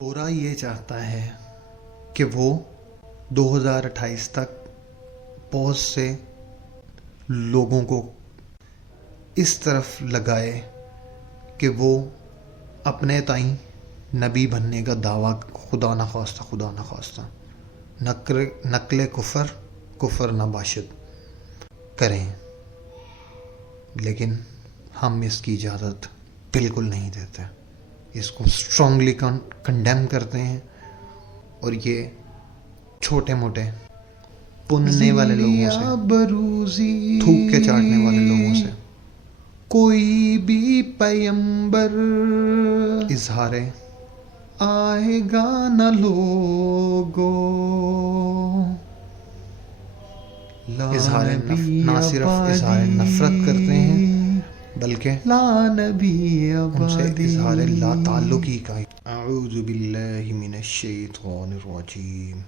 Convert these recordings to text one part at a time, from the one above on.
گورا یہ چاہتا ہے کہ وہ 2028 تک بہت سے لوگوں کو اس طرف لگائے کہ وہ اپنے تئیں نبی بننے کا دعویٰ خدا نخواستہ نقل کفر نباشد کریں، لیکن ہم اس کی اجازت بالکل نہیں دیتے، اس کو اسٹرانگلی کنڈیم کرتے ہیں، اور یہ چھوٹے موٹے پننے والے لوگوں سے، تھوک کے چاٹنے والے لوگوں سے کوئی بھی پیمبر اظہار آئے گا نہ لوگو، نہ صرف اظہار نفرت کرتے ہیں بلکہ ان سے اظہار لا تعلقی کا۔ اعوذ باللہ من الشیطان الرجیم،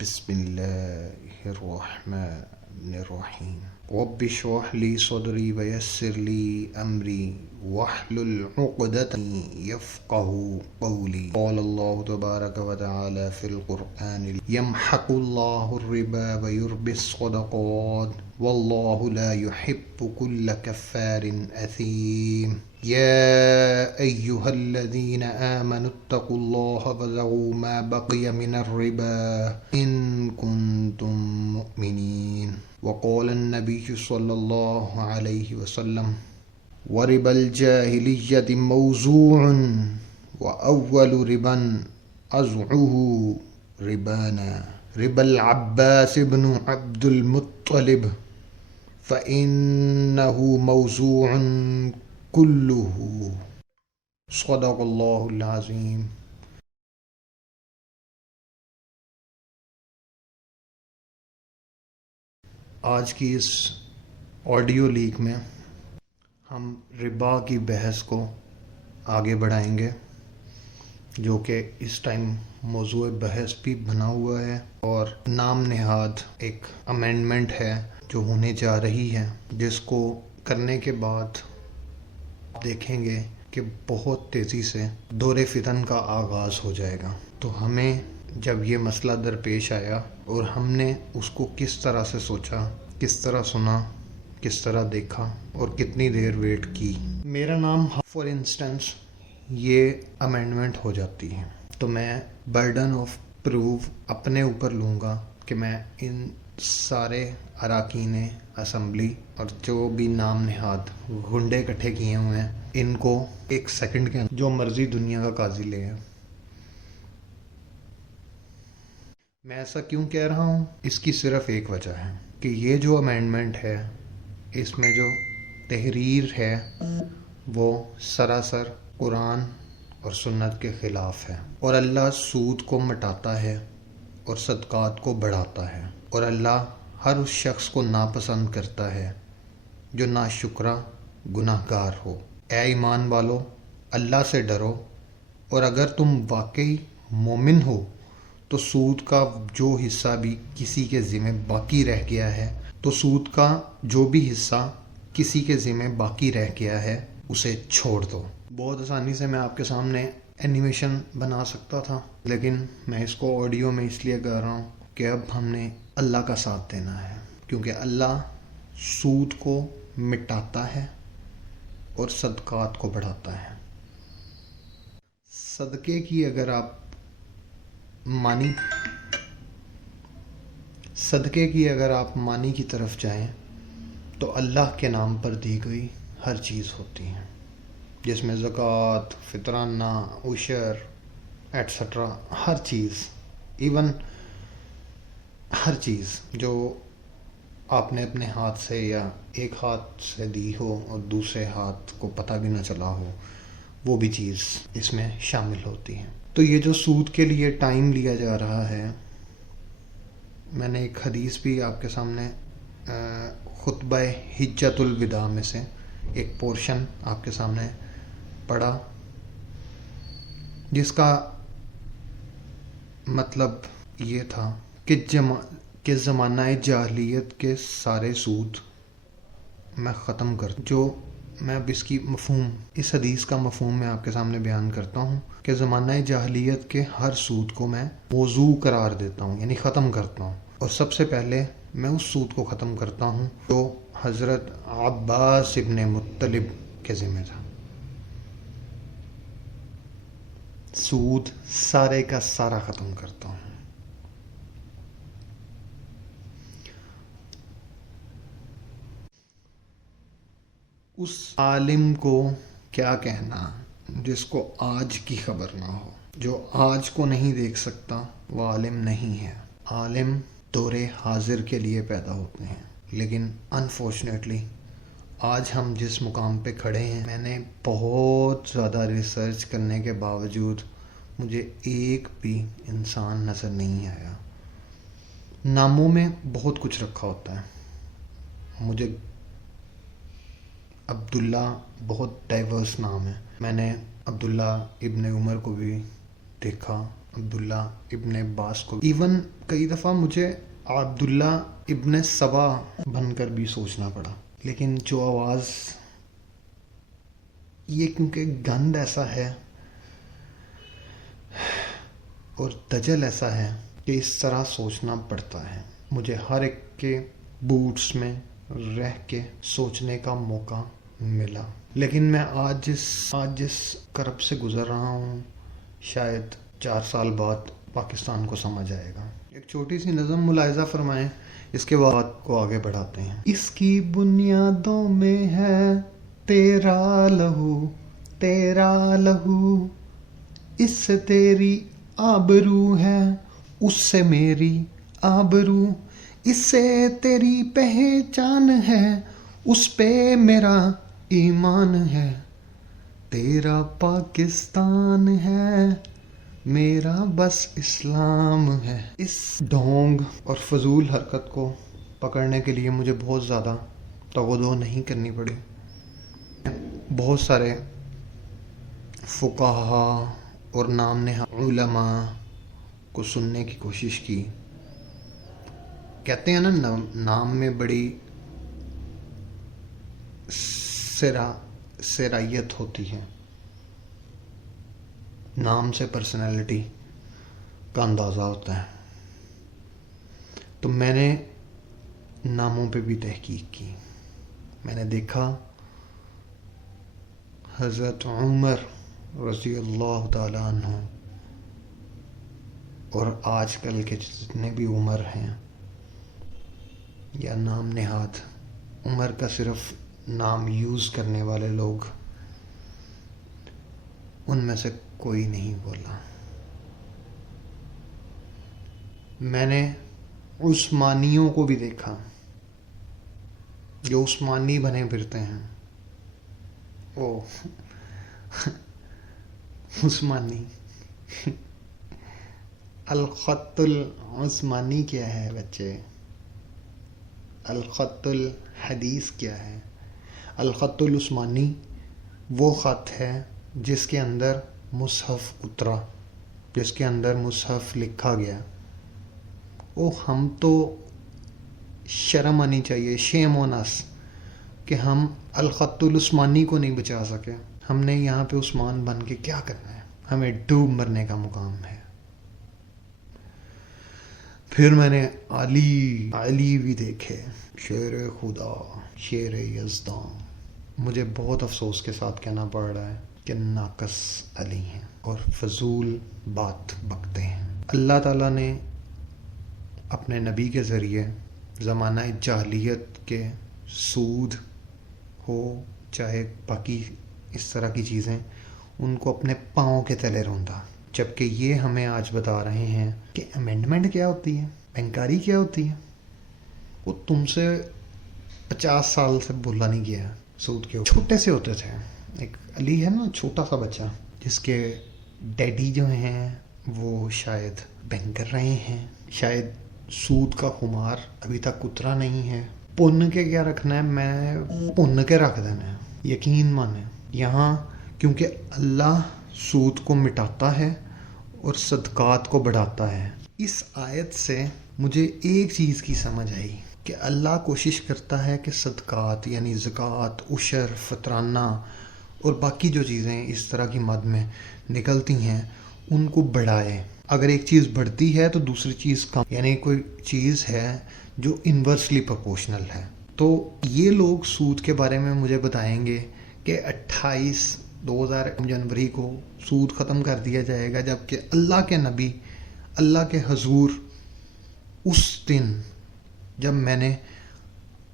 بسم اللہ الرحمن الرحیم۔ رب اشرح لی صدری ویسر لی امری واحلل عقدۃ یفقهوا قولی۔ قال اللہ تبارک وتعالی فی القرآن یمحق اللہ الربا ویربی الصدقات واللہ لا يحب كل كفار أثيم۔ يا أيها الذين آمنوا اتقوا الله وذروا ما بقي من الربا إن كنتم مؤمنين۔ وقال النبي صلى الله عليه وسلم وربا الجاهلية موزوع وأول ربا أزعه ربانا ربا العباس بن عبد المطلب فإنه موزوع كله۔ صدق اللہ العظیم۔ آج کی اس آڈیو لیک میں ہم ربا کی بحث کو آگے بڑھائیں گے، جو کہ اس ٹائم موضوع بحث بھی بنا ہوا ہے، اور نام نہاد ایک امینڈمنٹ ہے جو ہونے جا رہی ہے، جس کو کرنے کے بعد آپ دیکھیں گے کہ بہت تیزی سے دور فتن کا آغاز ہو جائے گا۔ تو ہمیں جب یہ مسئلہ درپیش آیا اور ہم نے اس کو کس طرح سے سوچا، کس طرح سنا، کس طرح دیکھا اور کتنی دیر ویٹ کی، میرا نام فار انسٹنس یہ امینڈمنٹ ہو جاتی ہے تو میں برڈن آف پروف اپنے اوپر لوں گا کہ میں ان سارے اراکین اسمبلی اور جو بھی نام نہاد گنڈے اکٹھے کیے ہوئے ہیں، ان کو ایک سیکنڈ کے اندر جو مرضی دنیا کا قاضی لے ہے۔ میں ایسا کیوں کہہ رہا ہوں؟ اس کی صرف ایک وجہ ہے کہ یہ جو امینڈمنٹ ہے، اس میں جو تحریر ہے وہ سراسر قرآن اور سنت کے خلاف ہے، اور اللہ سود کو مٹاتا ہے اور صدقات کو بڑھاتا ہے، اور اللہ ہر اس شخص کو ناپسند کرتا ہے جو ناشکرا گناہ گار ہو۔ اے ایمان والو، اللہ سے ڈرو، اور اگر تم واقعی مومن ہو تو سود کا جو حصہ بھی کسی کے ذمہ باقی رہ گیا ہے، تو سود کا جو بھی حصہ کسی کے ذمہ باقی رہ گیا ہے اسے چھوڑ دو۔ بہت آسانی سے میں آپ کے سامنے اینیمیشن بنا سکتا تھا، لیکن میں اس کو آڈیو میں اس لیے کر رہا ہوں کہ اب ہم نے اللہ کا ساتھ دینا ہے، کیونکہ اللہ سود کو مٹاتا ہے اور صدقات کو بڑھاتا ہے۔ صدقے کی اگر آپ معنی کی طرف جائیں تو اللہ کے نام پر دی گئی ہر چیز ہوتی ہے، جس میں زکوٰۃ، فطرانہ، عشر ایٹسٹرا، ہر چیز، ایون ہر چیز جو آپ نے اپنے ہاتھ سے یا ایک ہاتھ سے دی ہو اور دوسرے ہاتھ کو پتہ بھی نہ چلا ہو، وہ بھی چیز اس میں شامل ہوتی ہے۔ تو یہ جو سود کے لیے ٹائم لیا جا رہا ہے، میں نے ایک حدیث بھی آپ کے سامنے خطبہ حجۃ الوداع میں سے ایک پورشن آپ کے سامنے پڑھا، جس کا مطلب یہ تھا کہ زمانہ جاہلیت کے سارے سود میں ختم کر جو میں اب اس کی مفہوم، اس حدیث کا مفہوم میں آپ کے سامنے بیان کرتا ہوں کہ زمانہ جاہلیت کے ہر سود کو میں موضوع قرار دیتا ہوں، یعنی ختم کرتا ہوں. اور سب سے پہلے میں اس سود کو ختم کرتا ہوں جو حضرت عباس ابن مطلب کے ذمہ تھا. سود سارے کا سارا ختم کرتا ہوں. اس عالم کو کیا کہنا جس کو آج کی خبر نہ ہو. جو آج کو نہیں دیکھ سکتا وہ عالم نہیں ہے. عالم دور حاضر کے لیے پیدا ہوتے ہیں، لیکن انفارچونیٹلی آج ہم جس مقام پہ کھڑے ہیں، میں نے بہت زیادہ ریسرچ کرنے کے باوجود مجھے ایک بھی انسان نظر نہیں آیا. ناموں میں بہت کچھ رکھا ہوتا ہے. مجھے عبداللہ بہت ڈائیورس نام ہے. میں نے عبداللہ ابن عمر کو بھی دیکھا، عبداللہ ابن عباس کو، ایون کئی دفعہ مجھے عبداللہ ابن سبا بن کر بھی سوچنا پڑا. لیکن جو آواز، یہ کیونکہ گند ایسا ہے اور دجل ایسا ہے کہ اس طرح سوچنا پڑتا ہے. مجھے ہر ایک کے بوٹس میں رہ کے سوچنے کا موقع ملا. لیکن میں آج جس کرب سے گزر رہا ہوں، شاید 4 سال بعد پاکستان کو سمجھ آئے گا. ایک چھوٹی سی نظم ملاحظہ فرمائیں، اس کے بعد کو آگے بڑھاتے ہیں. اس کی بنیادوں میں ہے تیرا لہو، تیرا لہو، اس سے تیری آبرو ہے، اس سے میری آبرو، اس سے تیری پہچان ہے، اس پہ میرا ایمان ہے. تیرا پاکستان ہے، میرا بس اسلام ہے. اس ڈھونگ اور فضول حرکت کو پکڑنے کے لیے مجھے بہت زیادہ توجہ نہیں کرنی پڑی. بہت سارے فقہا اور نام نہاد علماء کو سننے کی کوشش کی. کہتے ہیں نا، نام میں بڑی سرائیت ہوتی ہے. نام سے پرسنالٹی کا اندازہ ہوتا ہے. تو میں نے ناموں پہ بھی تحقیق کی. میں نے دیکھا حضرت عمر رضی اللہ تعالیٰ عنہ اور آج کل کے جتنے بھی عمر ہیں یا نام نہاد عمر کا صرف نام یوز کرنے والے لوگ، ان میں سے کوئی نہیں بولا. میں نے عثمانیوں کو بھی دیکھا جو عثمانی بنے پھرتے ہیں. او عثمانی الخط العثمانی کیا ہے بچے؟ الخط الحدیث کیا ہے؟ الخط العثمانی وہ خط ہے جس کے اندر مصحف اترا، جس کے اندر مصحف لکھا گیا. ہم تو شرم آنی چاہیے، شیم آن اس، کہ ہم الخط العثمانی کو نہیں بچا سکے. ہم نے یہاں پہ عثمان بن کے کیا کرنا ہے؟ ہمیں ڈوب مرنے کا مقام ہے. پھر میں نے علی بھی دیکھے، شیر خدا، شیر یزداں. مجھے بہت افسوس کے ساتھ کہنا پڑ رہا ہے کہ ناقص علی ہیں اور فضول بات بکتے ہیں. اللہ تعالیٰ نے اپنے نبی کے ذریعے زمانہ جاہلیت کے سود ہو چاہے باقی اس طرح کی چیزیں، ان کو اپنے پاؤں کے تلے روندا. جبکہ یہ ہمیں آج بتا رہے ہیں کہ امینڈمنٹ کیا ہوتی ہے، بینکاری کیا ہوتی ہے. وہ تم سے 50 سال سے بولا نہیں گیا. سود کے چھوٹے سے ہوتے تھے. ایک علی ہے نا، چھوٹا سا بچہ جس کے ڈیڈی جو ہیں وہ شاید بینکر رہے ہیں، شاید سود کا خمار ابھی تک اترا نہیں ہے. پن کے کیا رکھنا ہے؟ میں پن کے رکھ دینا ہے. یقین مانے یہاں کیونکہ اللہ سود کو مٹاتا ہے اور صدقات کو بڑھاتا ہے. اس آیت سے مجھے ایک چیز کی سمجھ آئی کہ اللہ کوشش کرتا ہے کہ صدقات یعنی زکوٰۃ، عشر، فطرانہ اور باقی جو چیزیں اس طرح کی مد میں نکلتی ہیں ان کو بڑھائے. اگر ایک چیز بڑھتی ہے تو دوسری چیز کم، یعنی کوئی چیز ہے جو انورسلی پرپورشنل ہے. تو یہ لوگ سود کے بارے میں مجھے بتائیں گے کہ 28 جنوری کو سود ختم کر دیا جائے گا، جبکہ اللہ کے نبی، اللہ کے حضور اس دن جب میں نے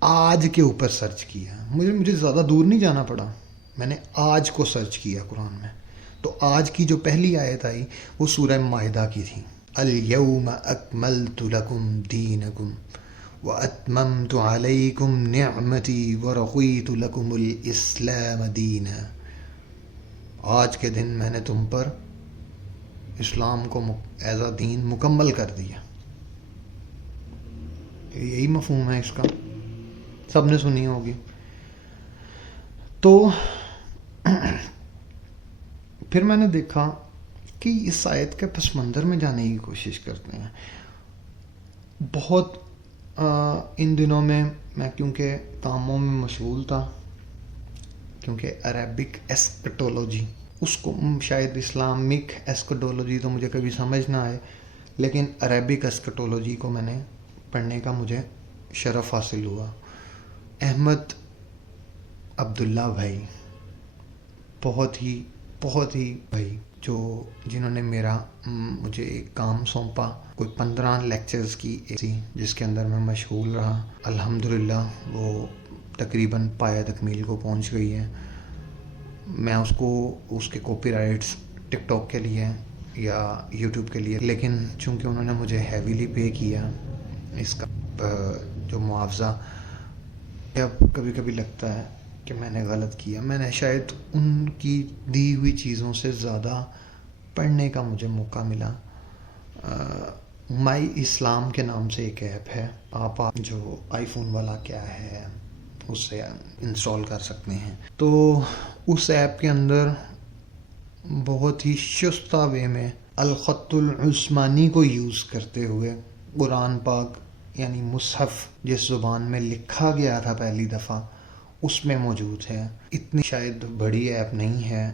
آج کے اوپر سرچ کیا، مجھے زیادہ دور نہیں جانا پڑا، میں نے آج کو سرچ کیا قرآن میں، تو آج کی جو پہلی آیت آئی وہ سورہ مائدہ کی تھی. الیوم اکملت لکم دینکم واتممت علیکم نعمتی ورضیت لکم الاسلام دینا. آج کے دن میں نے تم پر اسلام کو ایز اے دین مکمل کر دیا. یہی مفہوم ہے اس کا، سب نے سنی ہوگی. تو پھر میں نے دیکھا کہ اس آیت کے پس منظر میں جانے کی کوشش کرتے ہیں. بہت ان دنوں میں کیونکہ کاموں میں مشغول تھا، کیونکہ عربک ایسکٹولوجی، اس کو شاید اسلامک ایسکٹولوجی تو مجھے کبھی سمجھ نہ آئے، لیکن عربک ایسکٹولوجی کو میں نے پڑھنے کا مجھے شرف حاصل ہوا. احمد عبداللہ بھائی، بہت ہی بھائی، جنہوں نے مجھے ایک کام سونپا، کوئی 15 لیکچرز کی تھی جس کے اندر میں مشغول رہا. الحمدللہ وہ تقریباً پایہ تکمیل کو پہنچ گئی ہے. میں اس کے کاپی رائٹس ٹک ٹاک کے لیے یا یوٹیوب کے لیے، لیکن چونکہ انہوں نے مجھے ہیویلی پے کیا اس کا جو معاوضہ، اب کبھی کبھی لگتا ہے کہ میں نے غلط کیا. میں نے شاید ان کی دی ہوئی چیزوں سے زیادہ پڑھنے کا مجھے موقع ملا. مائی اسلام کے نام سے ایک ایپ ہے، آپ جو آئی فون والا کیا ہے اس سے انسٹال کر سکتے ہیں. تو اس ایپ کے اندر بہت ہی شستہ وے میں الخط العثمانی کو یوز کرتے ہوئے قرآن پاک یعنی مصحف جس زبان میں لکھا گیا تھا پہلی دفعہ اس میں موجود ہے. اتنی شاید بڑی ایپ نہیں ہے،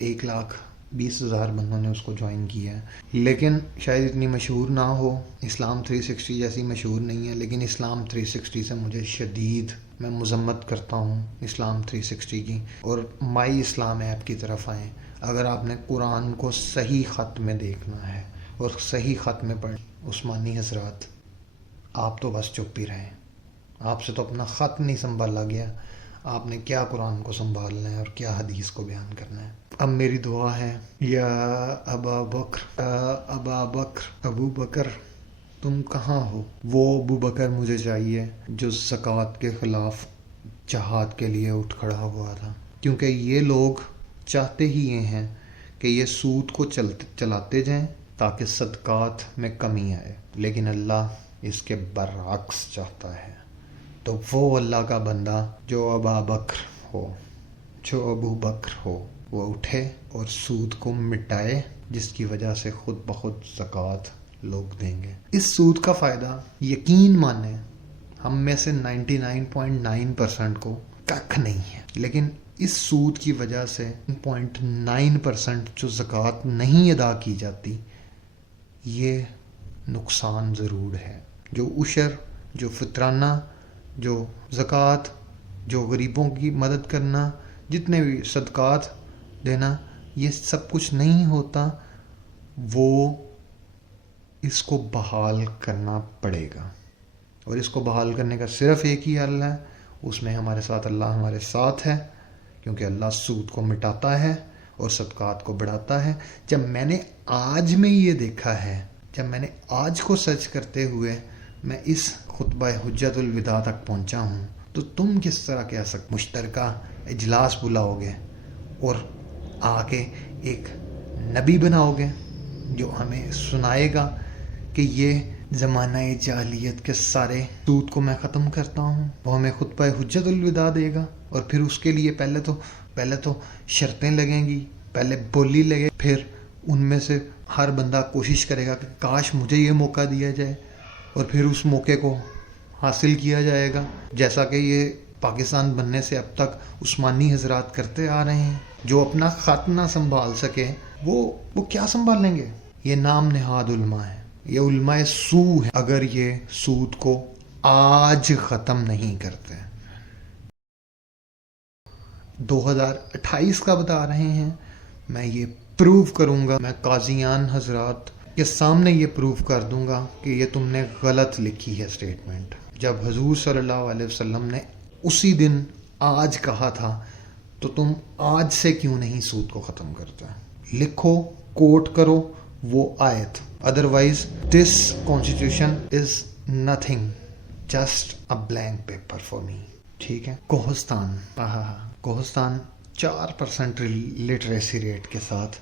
1,20,000 بندوں نے اس کو جوائن کیا ہے، لیکن شاید اتنی مشہور نہ ہو، اسلام 360 جیسی مشہور نہیں ہے. لیکن اسلام 360 سے مجھے شدید، میں مذمت کرتا ہوں اسلام 360 کی. اور مائی اسلام ایپ کی طرف آئیں اگر آپ نے قرآن کو صحیح خط میں دیکھنا ہے اور صحیح خط میں پڑھ. عثمانی حضرات، آپ تو بس چپ ہی رہیں، آپ سے تو اپنا خط نہیں سنبھالا گیا، آپ نے کیا قرآن کو سنبھالنا ہے اور کیا حدیث کو بیان کرنا ہے. اب میری دعا ہے، یا ابو بکر تم کہاں ہو؟ وہ ابو بکر مجھے چاہیے جو زکوٰۃ کے خلاف جہاد کے لیے اٹھ کھڑا ہوا تھا. کیونکہ یہ لوگ چاہتے ہی یہ ہیں کہ یہ سود کو چلاتے جائیں تاکہ صدقات میں کمی آئے، لیکن اللہ اس کے برعکس چاہتا ہے. تو وہ اللہ کا بندہ جو ابو بکر ہو وہ اٹھے اور سود کو مٹائے، جس کی وجہ سے خود بخود زکوٰۃ لوگ دیں گے. اس سود کا فائدہ یقین مانیں ہم میں سے 99.9% کو ککھ نہیں ہے، لیکن اس سود کی وجہ سے 0.9% جو زکوٰۃ نہیں ادا کی جاتی، یہ نقصان ضرور ہے. جو عشر، جو فطرانہ، جو زکوٰۃ، جو غریبوں کی مدد کرنا، جتنے بھی صدقات دینا، یہ سب کچھ نہیں ہوتا. وہ اس کو بحال کرنا پڑے گا، اور اس کو بحال کرنے کا صرف ایک ہی حل ہے، اس میں ہمارے ساتھ اللہ ہمارے ساتھ ہے، کیونکہ اللہ سود کو مٹاتا ہے اور صدقات کو بڑھاتا ہے. جب میں نے آج میں یہ دیکھا ہے، جب میں نے آج کو سرچ کرتے ہوئے میں اس خطبہ حجت الوداع تک پہنچا ہوں، تو تم کس طرح کہہ سکتے مشترکہ اجلاس بلاؤ گے اور آ کے ایک نبی بناؤ گے جو ہمیں سنائے گا کہ یہ زمانہ جاہلیت کے سارے سود کو میں ختم کرتا ہوں. وہ ہمیں خطبہ حجت الوداع دے گا، اور پھر اس کے لیے پہلے تو شرطیں لگیں گی، پہلے بولی لگے، پھر ان میں سے ہر بندہ کوشش کرے گا کہ کاش مجھے یہ موقع دیا جائے، اور پھر اس موقع کو حاصل کیا جائے گا، جیسا کہ یہ پاکستان بننے سے اب تک عثمانی حضرات کرتے آ رہے ہیں. جو اپنا خط نہ سنبھال سکے وہ کیا سنبھال لیں گے؟ یہ نام نہاد علماء ہے، یہ علماء سو ہے اگر یہ سود کو آج ختم نہیں کرتے. 2028 کا بتا رہے ہیں، میں یہ پروو کروں گا، میں قاضیان حضرات کے سامنے یہ پروو کر دوں گا کہ یہ تم نے غلط لکھی ہے اسٹیٹمنٹ. جب حضور صلی اللہ علیہ وسلم نے اسی دن آج کہا تھا تو تم آج سے کیوں نہیں سود کو ختم کرتے؟ لکھو، کوٹ کرو وہ آیت. Otherwise this constitution is nothing, just a blank paper for me. ٹھیک ہے. کوہستان، کوہستان 4% لٹریسی ریٹ کے ساتھ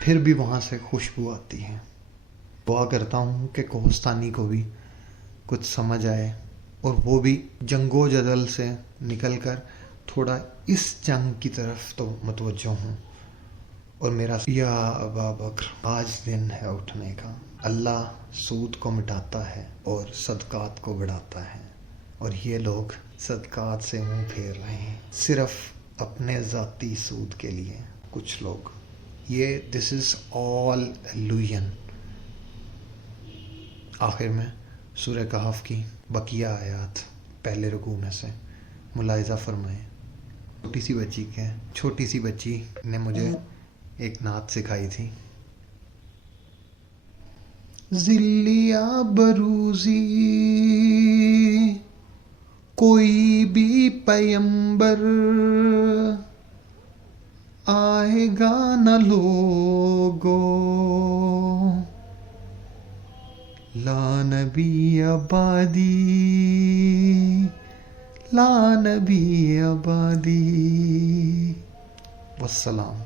پھر بھی وہاں سے خوشبو آتی ہے. دعا کرتا ہوں کہ کوہستانی کو بھی کچھ سمجھ آئے اور وہ بھی جنگ و جدل سے نکل کر تھوڑا اس جنگ کی طرف تو متوجہ ہوں. اور میرا یا ابا بکر، آج دن ہے اٹھنے کا. اللہ سود کو مٹاتا ہے اور صدقات کو بڑھاتا ہے، اور یہ لوگ صدقات سے منہ پھیر رہے ہیں صرف اپنے ذاتی سود کے لیے. کچھ لوگ یہ دس از آل illusion. آخر میں سورہ کہف کی بقیہ آیات پہلے رکوع میں سے ملاحظہ فرمائیں. چھوٹی سی بچی نے مجھے ایک نعت سکھائی تھی. ذلیا بروزی کوئی بھی پیمبر آئے گا نہ لوگو، لا نبی آبادی، لا نبی آبادی. والسلام.